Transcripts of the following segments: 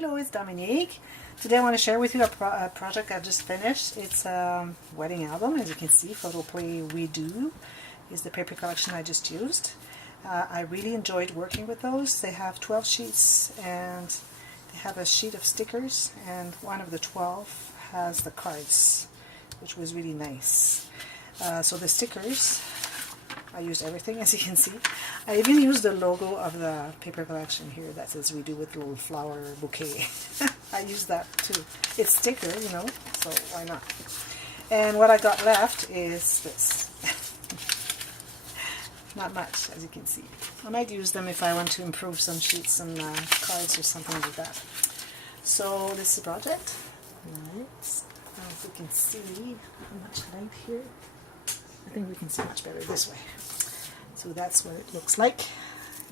Hello, it's Dominique. Today I want to share with you a project I just finished. It's a wedding album. As you can see, Photo Play We Do is the paper collection I just used. I really enjoyed working with those. They have 12 sheets and they have a sheet of stickers, and one of the 12 has the cards, which was really nice. So the stickers, I used everything, as you can see. I even used the logo of the paper collection here that says we do with a little flower bouquet. I used that too. It's sticker, you know, so why not? And what I got left is this. Not much, as you can see. I might use them if I want to improve some sheets and cards or something like that. So this is the project. Nice. I don't know if we can see how much light here. I think we can see much better this way. So that's what it looks like.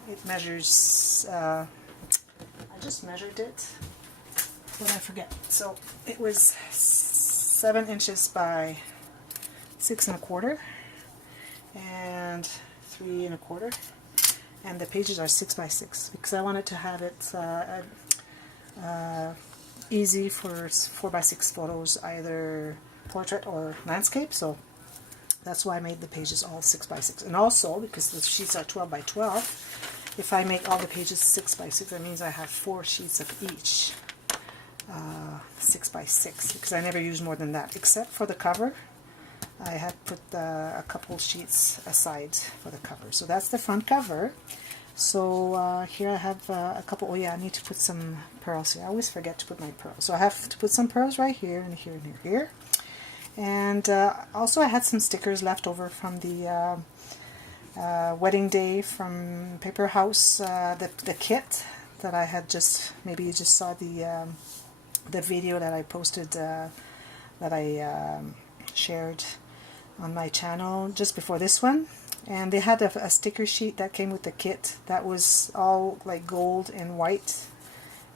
It measures, I just measured it, but I forget. So it was 7 inches by 6 1/4 and 3 1/4, and the pages are 6 by 6 because I wanted to have it easy for 4 by 6 photos, either portrait or landscape. So that's why I made the pages all 6 by 6. And also, because the sheets are 12 by 12, if I make all the pages 6 by 6, that means I have 4 sheets of each 6 by 6, because I never use more than that, except for the cover. I had put a couple sheets aside for the cover. So that's the front cover. So here I have a couple. Oh yeah, I need to put some pearls here. I always forget to put my pearls. So I have to put some pearls right here and here and here. Here. And also I had some stickers left over from the wedding day from Paper House, the kit that I had just, maybe you just saw the video that I posted, that I shared on my channel just before this one. And they had a sticker sheet that came with the kit that was all like gold and white,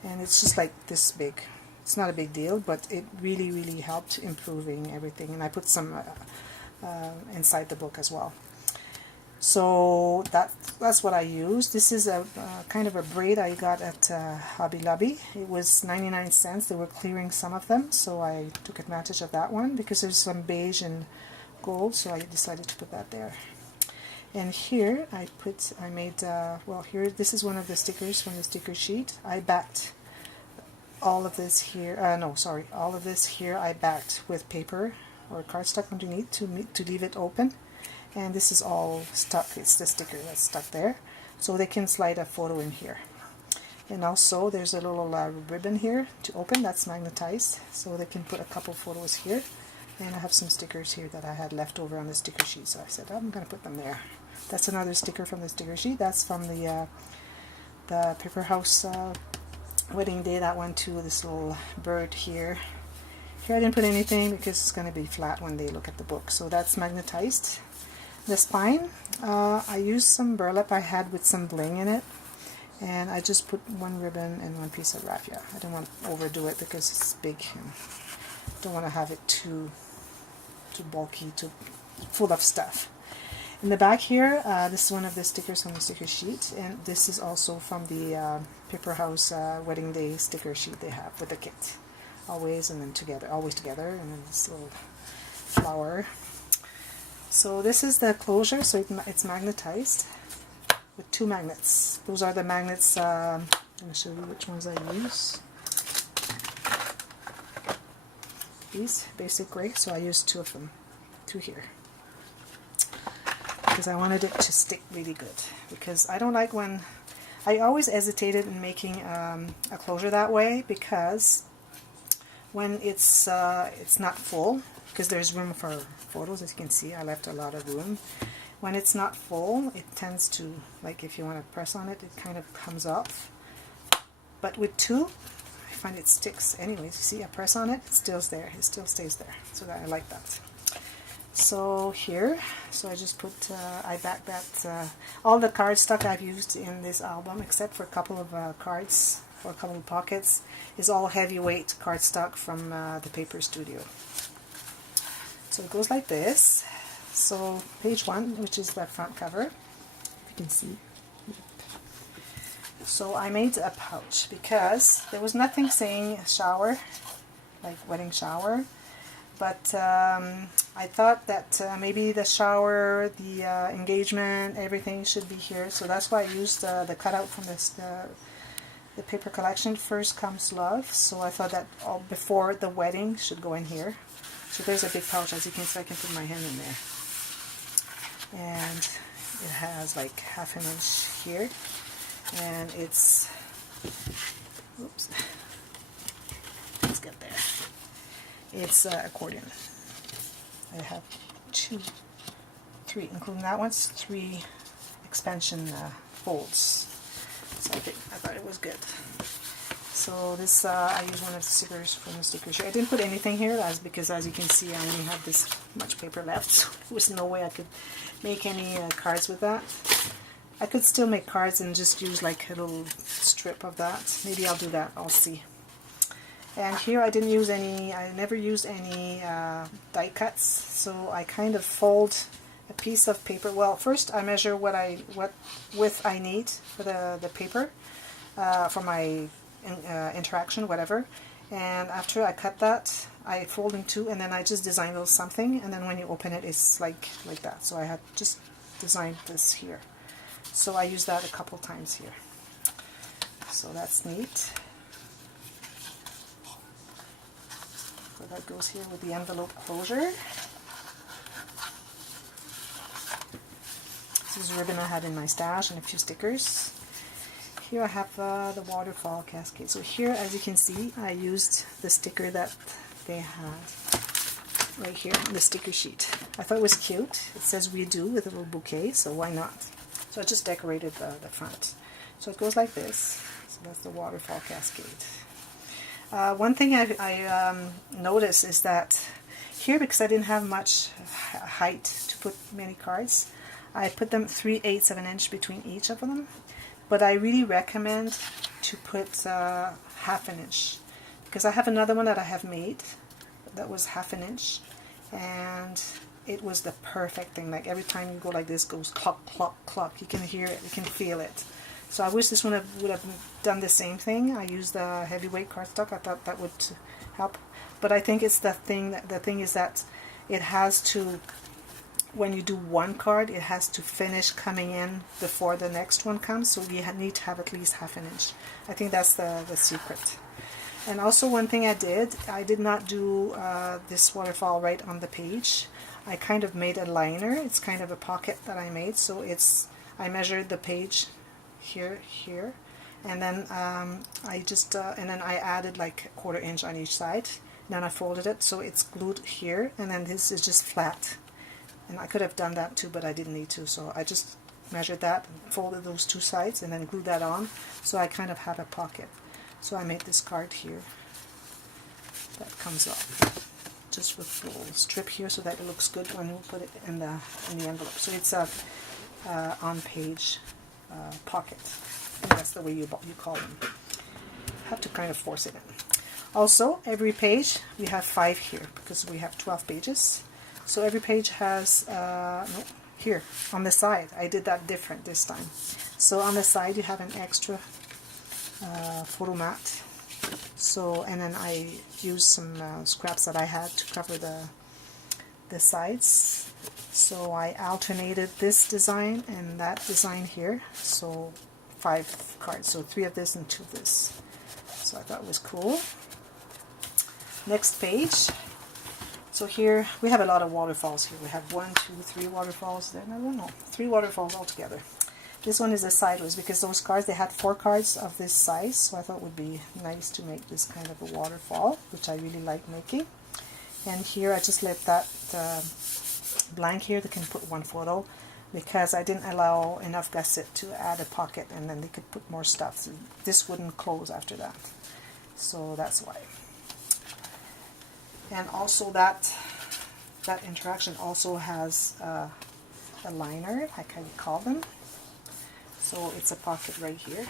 and it's just like this big. It's not a big deal, but it really helped improving everything. And I put some inside the book as well. So that's what I used. This is a kind of a braid I got at Hobby Lobby. It was 99 cents. They were clearing some of them, so I took advantage of that one because there's some beige and gold, so I decided to put that there. And here I made, well, here, this is one of the stickers from the sticker sheet. I backed all of this here, all of this here I backed with paper or cardstock underneath to leave it open. And this is all stuck. It's the sticker that's stuck there. So they can slide a photo in here. And also there's a little ribbon here to open that's magnetized. So they can put a couple photos here. And I have some stickers here that I had left over on the sticker sheet. So I said, I'm going to put them there. That's another sticker from the sticker sheet. That's from the Paper House wedding day. That one too, this little bird here. Here I didn't put anything because it's going to be flat when they look at the book. So that's magnetized. The spine, I used some burlap I had with some bling in it, and I just put one ribbon and one piece of raffia. I don't want to overdo it because it's big and don't want to have it too bulky, too full of stuff. In the back here, this is one of the stickers from the sticker sheet, and this is also from the Paper House wedding day sticker sheet they have with the kit. Always and then together, always together, and then this little flower. So this is the closure, so it's magnetized with 2 magnets. Those are the magnets, I'm going to show you which ones I use. These, basic gray, so I used 2 of them, 2 here. Because I wanted it to stick really good. Because I don't like when, I always hesitated in making a closure that way, because when it's not full, because there's room for photos, as you can see, I left a lot of room. When it's not full, it tends to, like if you want to press on it, it kind of comes off. But with 2, I find it sticks anyways. You see, I press on it, it still there. It still stays there. So I like that. So here, so I just put, I backed that, all the cardstock I've used in this album, except for a couple of cards, or a couple of pockets, is all heavyweight cardstock from the Paper Studio. So it goes like this. So page 1, which is the front cover, if you can see. So I made a pouch because there was nothing saying shower, like wedding shower, but I thought that maybe the shower, the engagement, everything should be here. So that's why I used the cutout from the paper collection, First Comes Love. So I thought that all before the wedding should go in here. So there's a big pouch, as you can see. I can put my hand in there, and it has like ½ an inch here, and it's, oops, let's get there. It's accordion. I have 2, 3, including that one's 3 expansion folds. So I thought it was good. So this, I use one of the stickers from the sticker sheet. I didn't put anything here, that's because, as you can see, I only have this much paper left, so there was no way I could make any cards with that. I could still make cards and just use like a little strip of that. Maybe I'll do that, I'll see. And here I didn't use any, I never used any die cuts, so I kind of fold a piece of paper. Well, first I measure what width I need for the paper for my interaction, whatever, and after I cut that, I fold in 2, and then I just design a little something, and then when you open it, it's like that. So I had just designed this here, so I use that a couple times here, so that's neat. So that goes here with the envelope closure. This is ribbon I had in my stash and a few stickers. Here I have the waterfall cascade. So here, as you can see, I used the sticker that they had right here on the sticker sheet. I thought it was cute. It says "We Do" with a little bouquet, so why not? So I just decorated the front. So it goes like this. So that's the waterfall cascade. One thing I noticed is that here, because I didn't have much height to put many cards, I put them 3/8 of an inch between each of them. But I really recommend to put ½ an inch, because I have another one that I have made that was ½ an inch, and it was the perfect thing. Like every time you go like this, goes clock, clock, clock. You can hear it, you can feel it. So I wish this one would have done the same thing. I used the heavyweight cardstock. I thought that would help, but I think it's the thing. The thing is that it has to, when you do one card, it has to finish coming in before the next one comes, so you need to have at least ½ an inch. I think that's the secret. And also one thing I did not do this waterfall right on the page. I kind of made a liner. It's kind of a pocket that I made, so I measured the page here, and then and then I added like ½ inch on each side. Then I folded it so it's glued here, and then this is just flat. And I could have done that too, but I didn't need to, so I just measured that, folded those 2 sides, and then glued that on, so I kind of have a pocket. So I made this card here that comes off, just with a little strip here, so that it looks good when we put it in the envelope. So it's a on-page pocket, and that's the way you call them. Have to kind of force it in. Also, every page we have 5 here, because we have 12 pages. So every page has, here on the side, I did that different this time. So on the side you have an extra photo mat. So, and then I used some scraps that I had to cover the sides. So I alternated this design and that design here. So 5 cards, so 3 of this and 2 of this. So I thought it was cool. Next page. So here we have a lot of waterfalls here. We have 1, 2, 3 waterfalls there. No, 3 waterfalls altogether. This one is a sideways, because those cards, they had 4 cards of this size, so I thought it would be nice to make this kind of a waterfall, which I really like making. And here I just left that blank here. They can put 1 photo, because I didn't allow enough gusset to add a pocket, and then they could put more stuff. So this wouldn't close after that, so that's why. And also that interaction also has a liner, I kind of call them. So it's a pocket right here.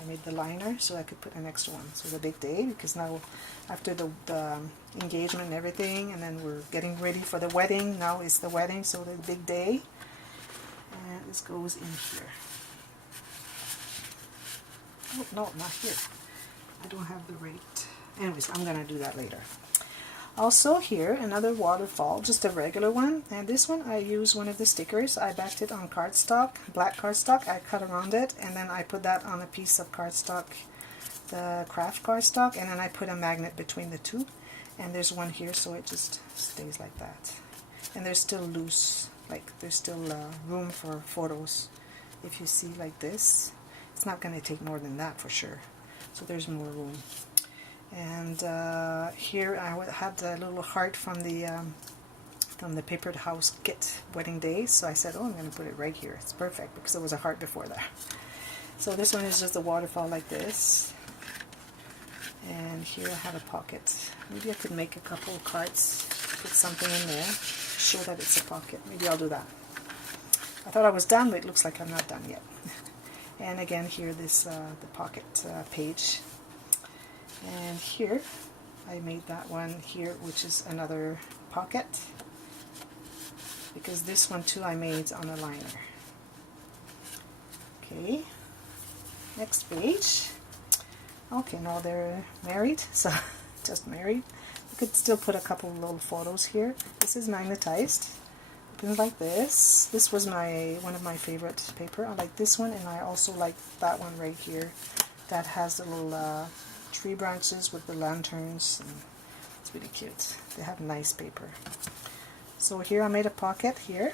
I made the liner so I could put an extra one. So the big day, because now after the engagement and everything, and then we're getting ready for the wedding. Now it's the wedding, so the big day. And this goes in here. Oh, no, not here. I don't have the right. Anyways, I'm gonna do that later. Also here, another waterfall, just a regular one, and this one I use one of the stickers. I backed it on cardstock, black cardstock. I cut around it, and then I put that on a piece of cardstock, the craft cardstock, and then I put a magnet between the two, and there's one here, so it just stays like that. And they're still loose, like there's still room for photos. If you see like this, it's not going to take more than that for sure, so there's more room. And here I had the little heart from the Papered House kit wedding day, so I said, oh, I'm going to put it right here. It's perfect because there was a heart before that. So this one is just a waterfall like this, and here I have a pocket. Maybe I could make a couple of cards, put something in there, show that it's a pocket. Maybe I'll do that. I thought I was done, but it looks like I'm not done yet. And again here, this the pocket page. And here, I made that one here, which is another pocket, because this one too I made on a liner. Okay, next page. Okay, now they're married, so just married. You could still put a couple of little photos here. This is magnetized. Opens like this. This was one of my favorite paper. I like this one, and I also like that one right here. That has a little tree branches with the lanterns, and it's really cute. They have nice paper. So here I made a pocket here,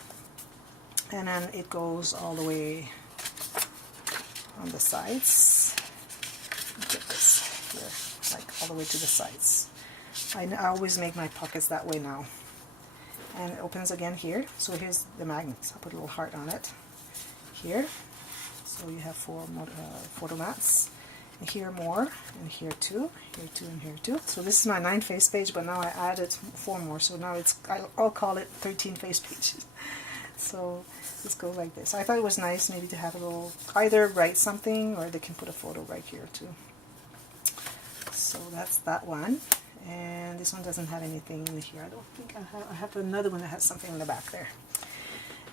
and then it goes all the way on the sides. Get this here, like all the way to the sides. I always make my pockets that way now. And it opens again here. So here's the magnets. I'll put a little heart on it here. So you have 4 more photo mats. And here more, and here 2, here 2, and here 2. So this is my 9 face page, but now I added 4 more, so now I'll call it 13 face pages. So let's go like this. I thought it was nice maybe to have a little, either write something, or they can put a photo right here too. So that's that one. And this one doesn't have anything in here. I don't think I have another one that has something in the back there.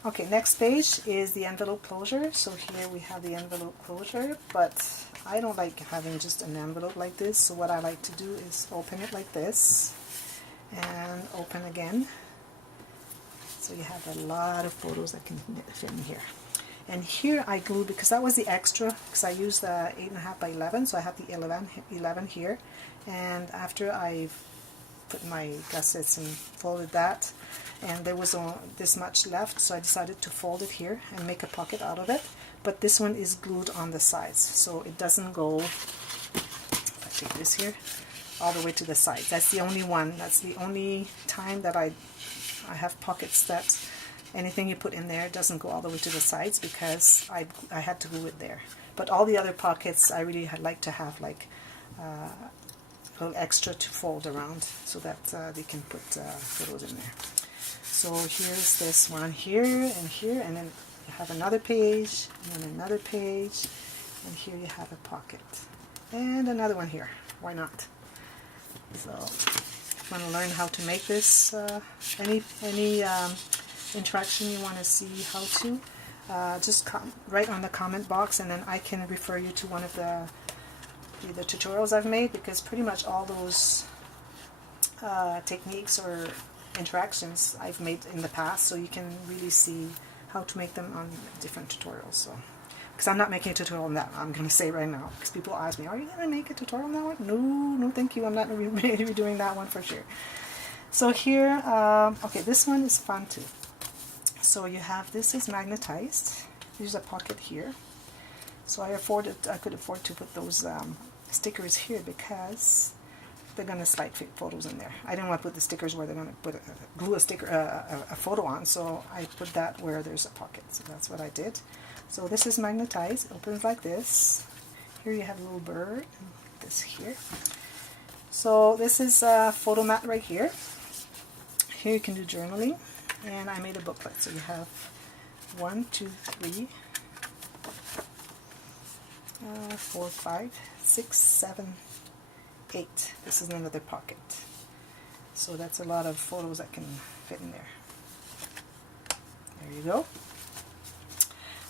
Okay, next page is the envelope closure. So here we have the envelope closure, but I don't like having just an envelope like this. So what I like to do is open it like this and open again. So you have a lot of photos that can fit in here. And here I glued, because that was the extra, because I used the 8.5 by 11, so I have the 11 here. And after I put my gussets and folded that, and there was this much left, so I decided to fold it here and make a pocket out of it. But this one is glued on the sides, so it doesn't go, if I take this here, all the way to the sides. That's the only one, that's the only time that I have pockets that anything you put in there doesn't go all the way to the sides, because I had to glue it there. But all the other pockets I really like to have like a little extra to fold around, so that they can put photos in there. So here's this one here, and then you have another page, and then another page, and here you have a pocket. And another one here. Why not? So if you want to learn how to make this, any interaction you want to see how to, just write on the comment box, and then I can refer you to one of the tutorials I've made, because pretty much all those techniques or interactions I've made in the past, so you can really see how to make them on different tutorials. So, because I'm not making a tutorial on that, I'm going to say right now, because people ask me, are you going to make a tutorial on that one? No, thank you, I'm not going to be doing that one for sure. So here, okay, this one is fun too. So you have, this is magnetized. There's a pocket here. So I could afford to put those stickers here, because they're going to slide photos in there. I didn't want to put the stickers where they're going to glue a sticker, a photo on, so I put that where there's a pocket. So that's what I did. So this is magnetized. It opens like this. Here you have a little bird. This here. So this is a photo mat right here. Here you can do journaling, and I made a booklet. So you have 1, 2, 3, 4, 5, 6, 7, 8. This is another pocket. So that's a lot of photos that can fit in there. There you go.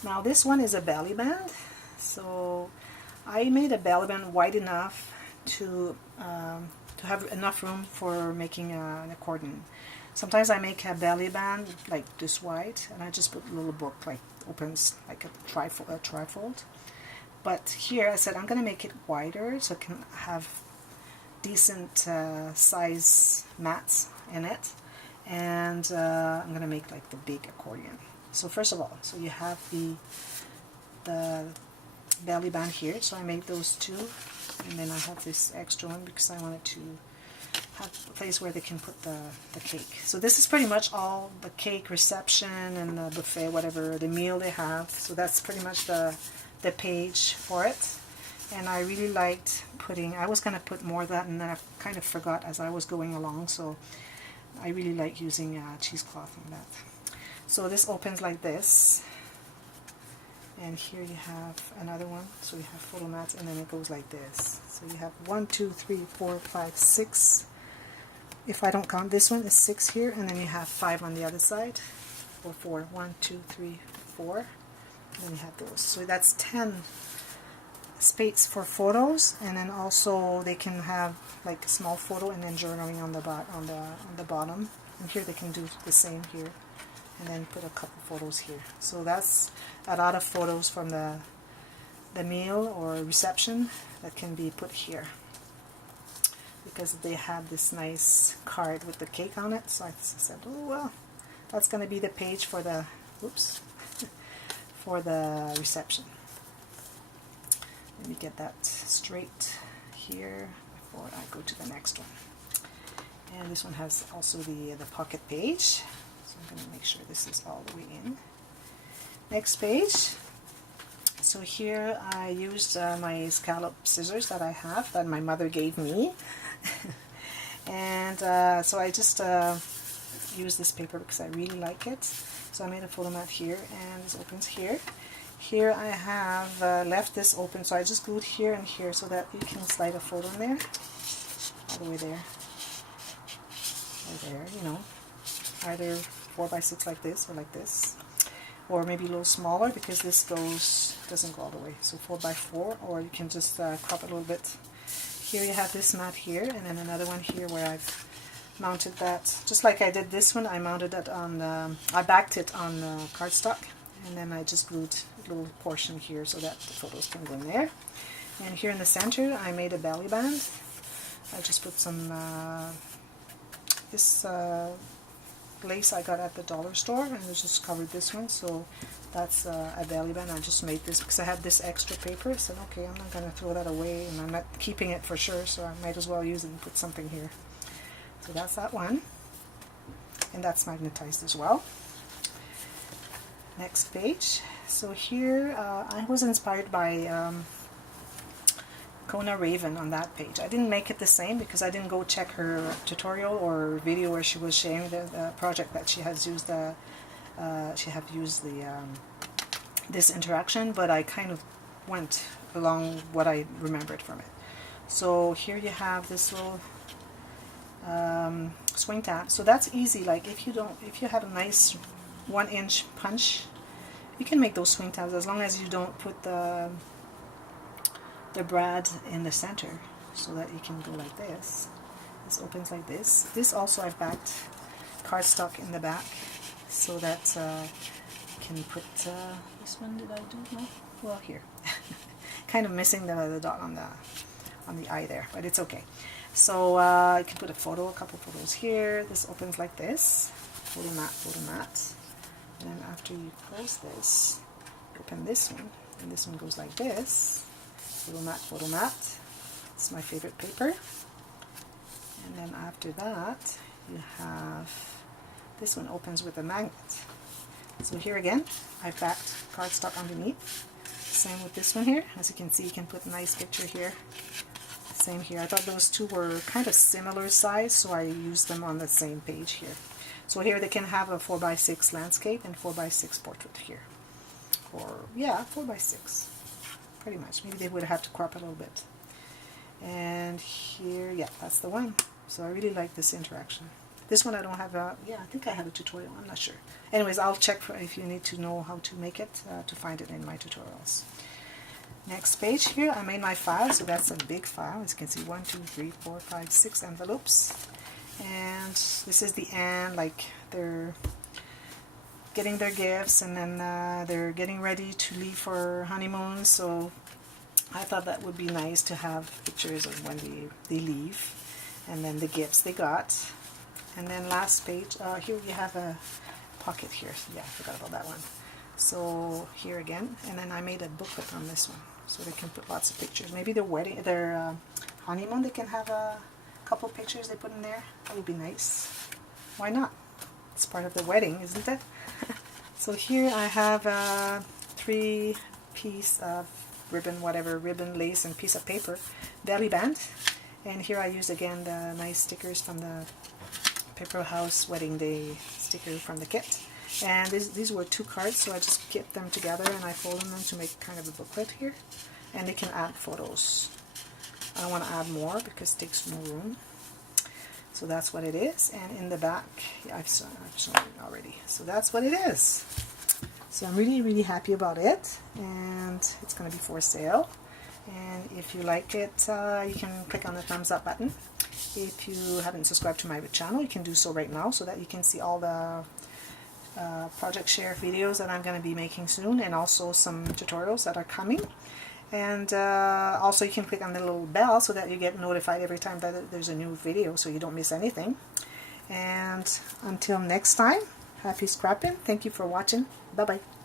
Now this one is a belly band. So I made a belly band wide enough to have enough room for making an accordion. Sometimes I make a belly band like this wide, and I just put a little book like opens like a trifold. But here I said I'm going to make it wider so it can have decent size mats in it, and I'm going to make like the big accordion. So first of all, so you have the belly band here, so I made those two, and then I have this extra one because I wanted to have a place where they can put the cake. So this is pretty much all the cake reception and the buffet, whatever the meal they have. So that's pretty much the page for it. And I really liked putting, I was going to put more of that, and then I kind of forgot as I was going along, so I really like using cheesecloth on that. So this opens like this, and here you have another one, so you have photo mats, and then it goes like this. So you have 1, 2, 3, 4, 5, 6. If I don't count this one, it's 6 here, and then you have 5 on the other side, or 4. 1, 2, 3, 4. And then you have those. So that's 10 space for photos, and then also they can have like a small photo and then journaling on the bottom. And here they can do the same here, and then put a couple photos here. So that's a lot of photos from the meal or reception that can be put here, because they have this nice card with the cake on it. So I said, oh well, that's going to be the page for the for the reception. Let me get that straight here before I go to the next one. And this one has also the pocket page, so I'm going to make sure this is all the way in. Next page. So here I used my scallop scissors that I have, that my mother gave me. And so I just used this paper because I really like it. So I made a photo mat here, and this opens here. Here I have left this open, so I just glued here and here so that you can slide a photo in there, all the way there, or there, you know, either 4 by 6 like this or like this, or maybe a little smaller because this doesn't go all the way, so 4 by 4, or you can just crop it a little bit. Here you have this mat here, and then another one here where I've mounted that, just like I did this one. I mounted it on, I backed it on cardstock, and then I just glued a little portion here so that the photos can go in there. And here in the center I made a belly band. I just put some this lace I got at the dollar store, and I just covered this one, so that's a belly band. I just made this because I had this extra paper. I said, okay, I'm not going to throw that away, and I'm not keeping it for sure, so I might as well use it and put something here. So that's that one, and that's magnetized as well. Next page. So here I was inspired by Kona Raven on that page. I didn't make it the same because I didn't go check her tutorial or video where she was sharing the project that she has used this interaction, but I kind of went along what I remembered from it. So here you have this little swing tab. So that's easy. Like if you have a nice 1-inch punch, you can make those swing tabs as long as you don't put the brad in the center, so that you can go like this. This opens like this. This also I backed cardstock in the back so that you can put this one. Did I do no? Well, here, kind of missing the dot on the eye there, but it's okay. So you can put a couple photos here. This opens like this. Photo mat. And then after you close this, you open this one, and this one goes like this. Photo mat. It's my favorite paper. And then after that, you have this one opens with a magnet. So here again, I backed cardstock underneath. Same with this one here. As you can see, you can put a nice picture here. Same here. I thought those two were kind of similar size, so I used them on the same page here. So here they can have a 4 by 6 landscape and 4 by 6 portrait here. Or, yeah, 4 by 6. Pretty much. Maybe they would have to crop it a little bit. And here, yeah, that's the one. So I really like this interaction. This one I don't have yeah, I think I have a tutorial. I'm not sure. Anyways, I'll check for if you need to know how to make it, to find it in my tutorials. Next page here, I made my file, so that's a big file. As you can see, 1, 2, 3, 4, 5, 6 envelopes. And this is the end, like they're getting their gifts, and then they're getting ready to leave for honeymoons. So I thought that would be nice to have pictures of when they leave, and then the gifts they got. And then last page, here we have a pocket here. Yeah, I forgot about that one. So here again, and then I made a booklet on this one, so they can put lots of pictures. Maybe their wedding, their honeymoon, they can have a couple pieces they put in there. That would be nice. Why not? It's part of the wedding, isn't it? So here I have a 3-piece of ribbon, whatever, ribbon, lace, and piece of paper, belly band. And here I use again the nice stickers from the Paper House Wedding Day sticker from the kit. And these were 2 cards, so I just kept them together and I folded them to make kind of a booklet here. And they can add photos. I don't want to add more because it takes more room. So that's what it is. And in the back, yeah, I've shown it already. So that's what it is. So I'm really, really happy about it. And it's going to be for sale. And if you like it, you can click on the thumbs up button. If you haven't subscribed to my channel, you can do so right now so that you can see all the project share videos that I'm going to be making soon, and also some tutorials that are coming. And also you can click on the little bell so that you get notified every time that there's a new video, so you don't miss anything. And until next time, happy scrapping. Thank you for watching. Bye bye.